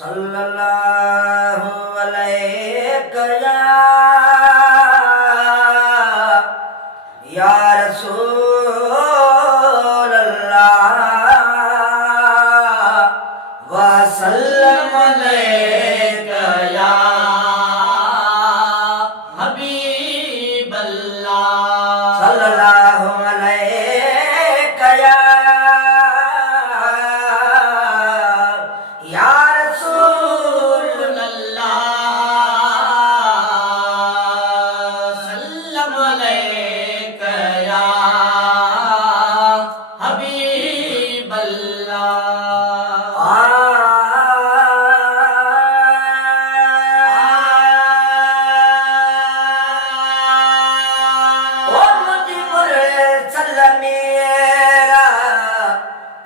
सल्लल्लाहु अलैहि या रसूल अल्लाह वसल्लम अलैका या हबीब अल्लाह सल्लल्लाहु अलैका या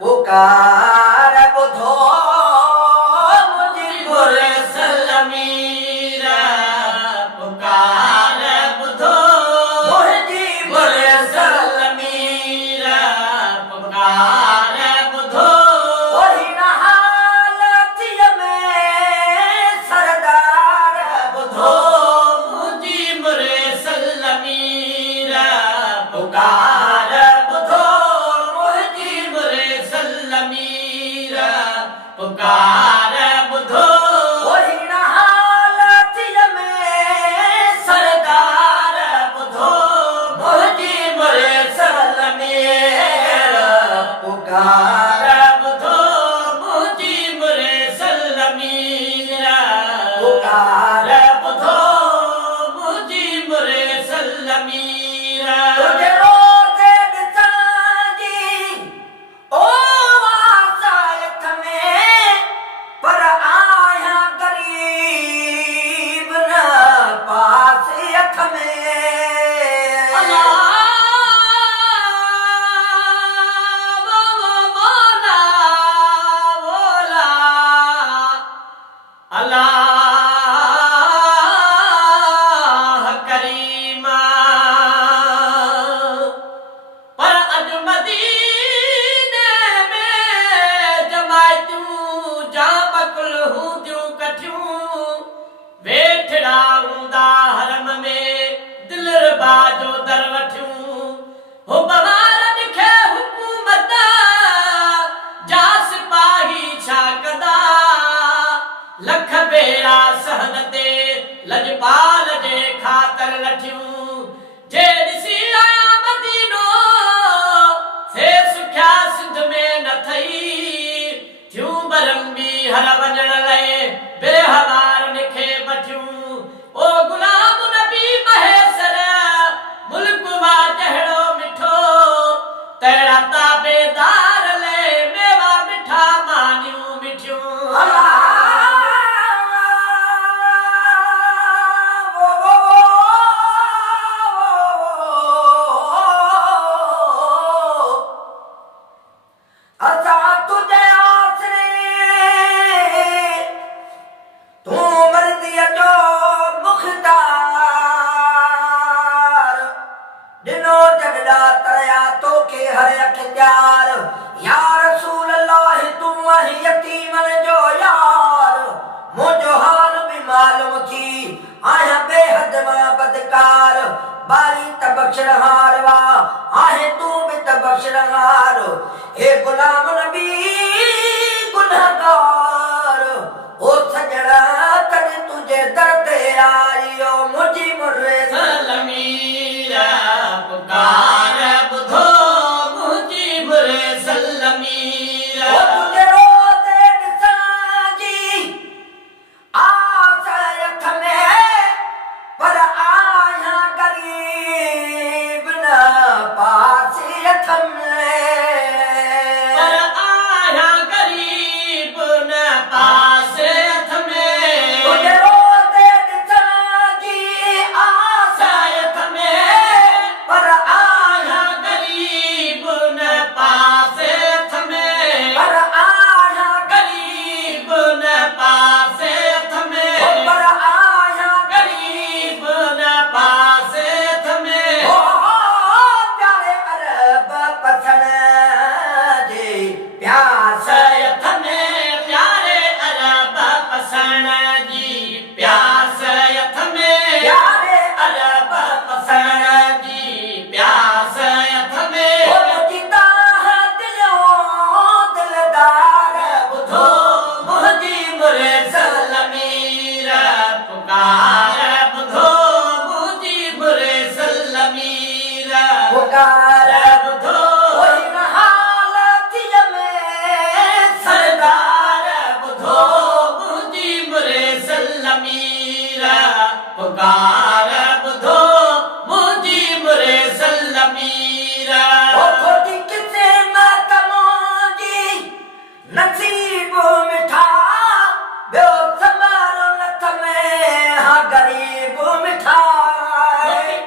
पुकार बुधो मुजीबुर सलमीरा पुकार बुधो मुजीबुर सलमीरा पुकार बुधो वही हालत में सरदार बुधो मुजीबुर सलमीरा पुकार पुकार बुधो वही हालत में सरदार बुधो मुजीबुर सलमीरा पुकार बुधो मुजीबुर सलमीरा पुकार बुधो मुजीबुर सलमीरा बाजो दरवठियूं हो बवारन खे हुकूमत जा सिपाही छा कंदा लख भेरा सहन ते लजपाल जे ख़ातिर लठियूं जे ॾिसी आया मदीनो थे सुख्या सिंध में न थई थियूं बरंबी हर वञण लाइ बेहवारन खे बठियूं ओ गुलाम नबी महेसर मुल्क वा जहड़ो मिठो तेरा ताबेदार ले मेवा मिठा मानियूं मिठियूं असा तुझे आसरे तू मर्दिया जो मुख्तार दिनो जगदा तरया तो के हर अखत्यार या रसूल अल्लाह तू वही यतीमन जो यार मुझो हाल भी मालूम थी आया बेहद मां बदकार बारी तबक्षरहार वा आहे तू भी तबक्षरहार ए गुलाम नबी गुनहगार ओ सजड़ा तन तुझे दर्द आयो मुजीबुर सलमीरा पुकार बुधो मुजीबुर सलमीरा ओ तुझे रोज़े निसाजी आसयत में पर आया गरीब न पासियत में पर सरकार बुधो हिन हालतीअ में सरकार बुधो मुंहिंजी मुरसल मीर पुकार बुधो मुंहिंजी मुरसल मीर खोटी किथे मातमों जी नसीब मिठा ॿियो समारो नथ में हा गरीब मिठा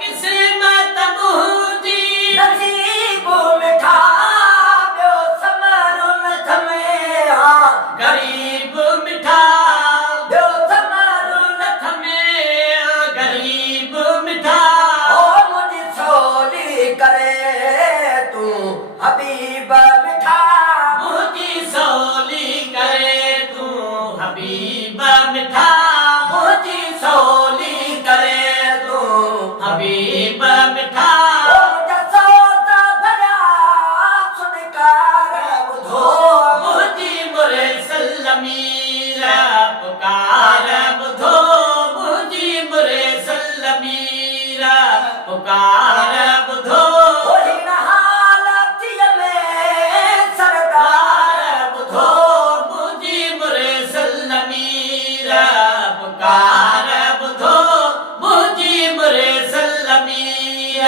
किस्मत मुंहिंजी नसीब मिठा ॿियो समारो नथ में हा गरीब मिठा ॿियो समारो नथ में गरीब मिठा ओ मुंहिंजी सोली करे तूं हबीब मिठा मुंहिंजी सोली करे तूं हबीब मिठा मुंहिंजी सोली करे तूं हबीब मिठा ओ जसोत भरिया सुनकार ॿुधो मुंहिंजी मुरसल मीर पुकार बुधो मुंहिंजी मुरसल मीर पुकार बुधो हिन हालतीअ में सरकार बुधो मुंहिंजी मुरसल मीर पुकार बुधो मुंहिंजी मुरसल मीर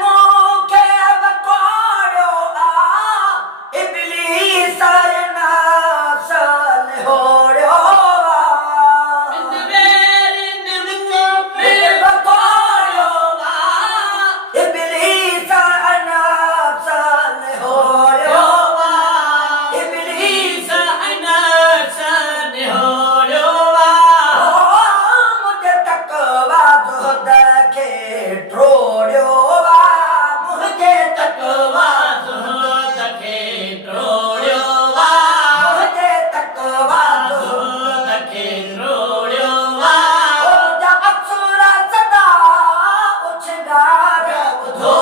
मूंखे वकोड़ियो आहे इब्लीस नासल होड़ियो वकोड़ियो इब्लीस नासल होड़ियो इब्लीस मुझे तकवा ज़ुहद खे ट्रोड़ियो मुझे तकवा मुझे तकवा जा अक्सर सदा उछगार ॿुधो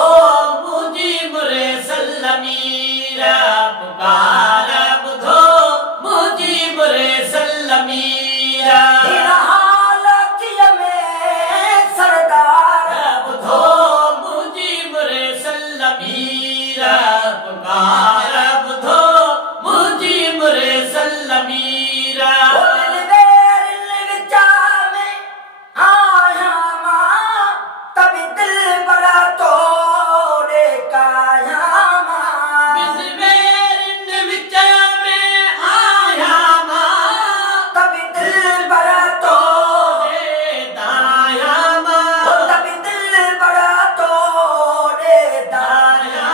हिन हालतीअ में सरदार ॿुधो विचा में आया मां तब दिल बड़ा तोड़े काया मां तब दिल बड़ा तोड़े तब दिल बड़ा तोड़े दाया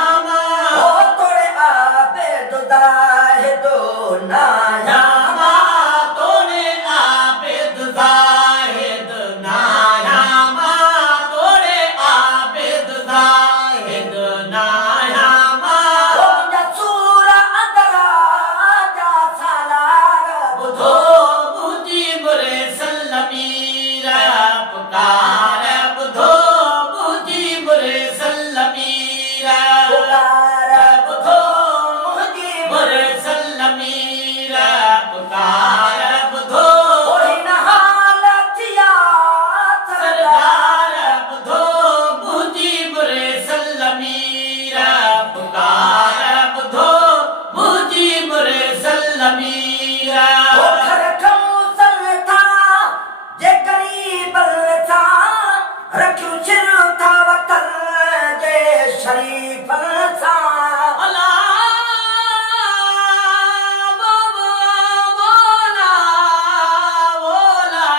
तोड़े आबे दुदाहे दो नाया सूरा अदरा जा सालार ॿुधो पुकार बुधो मुंहिंजी मुरसल मीर पुकार ॿुधो मुंहिंजी मुरसल मीर पुकार बुधो हिन हालतीअ सरदार बुधो मुंहिंजी मुरसल मीर पुकार बुधो मुंहिंजी मुरसल मीर जे गरीब सां रखियो चिर था वतन जे शरीफ सां अला बोला बोला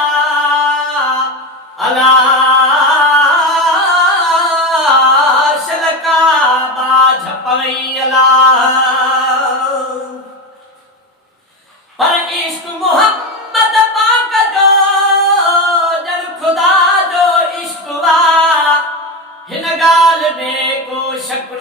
अला शलका बाझ पवई अला पर इश्क मोहम्मद पाक जो जल खुदा जो इश्क वा हिन ॻाल्हि में को शक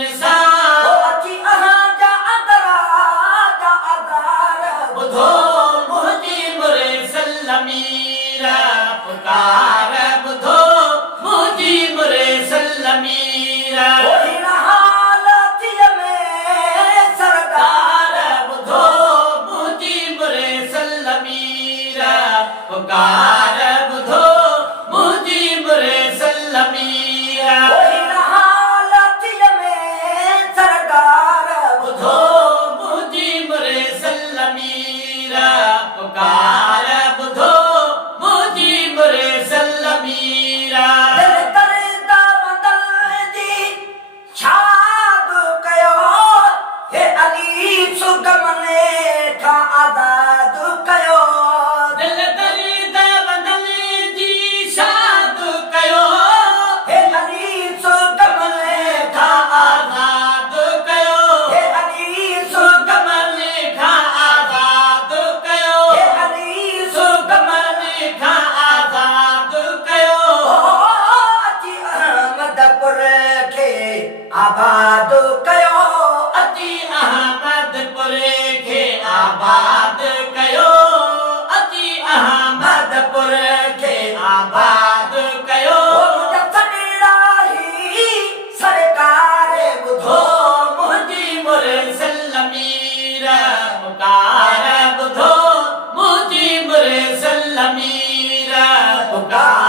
इंसान ओ अची अहां जा अदार बुधो मुंहिंजी मुरसल मीरा पुकार बुधो मुंहिंजी मुरसल मीरा ओ हिन हालतीअ में सरकार बुधो मुंहिंजी मुरसल मीरा पुकार बुधो मुंहिंजी मुरसल मीरा ओ हिन हालतीअ में सरकार बुधो मुंहिंजी मुरसल मीरा पुकार बुधो मुंहिंजी मुरसल मीरा दिल करदा बदल जी छाद कयो हे अली सुगमने खां आज़ाद कयो दिल दर्द बदल जी शाद कयो हे अली सुगमने खां आज़ाद कयो हे अली सुगमने सुगमन खां आज़ाद कयो हे अली सुगमन खां आज़ाद कयो अची अहमदपुर खे आबाद कयो अची अहमदपुर खे आबाद कयो अची अहमदपुर खे आबाद कयो सॾड़ा ही सरकार बुधो ॿुधो मुंहिंजी मुरसल मीरा पुकार बुधो मुंहिंजी मुरसल मीरा पुकार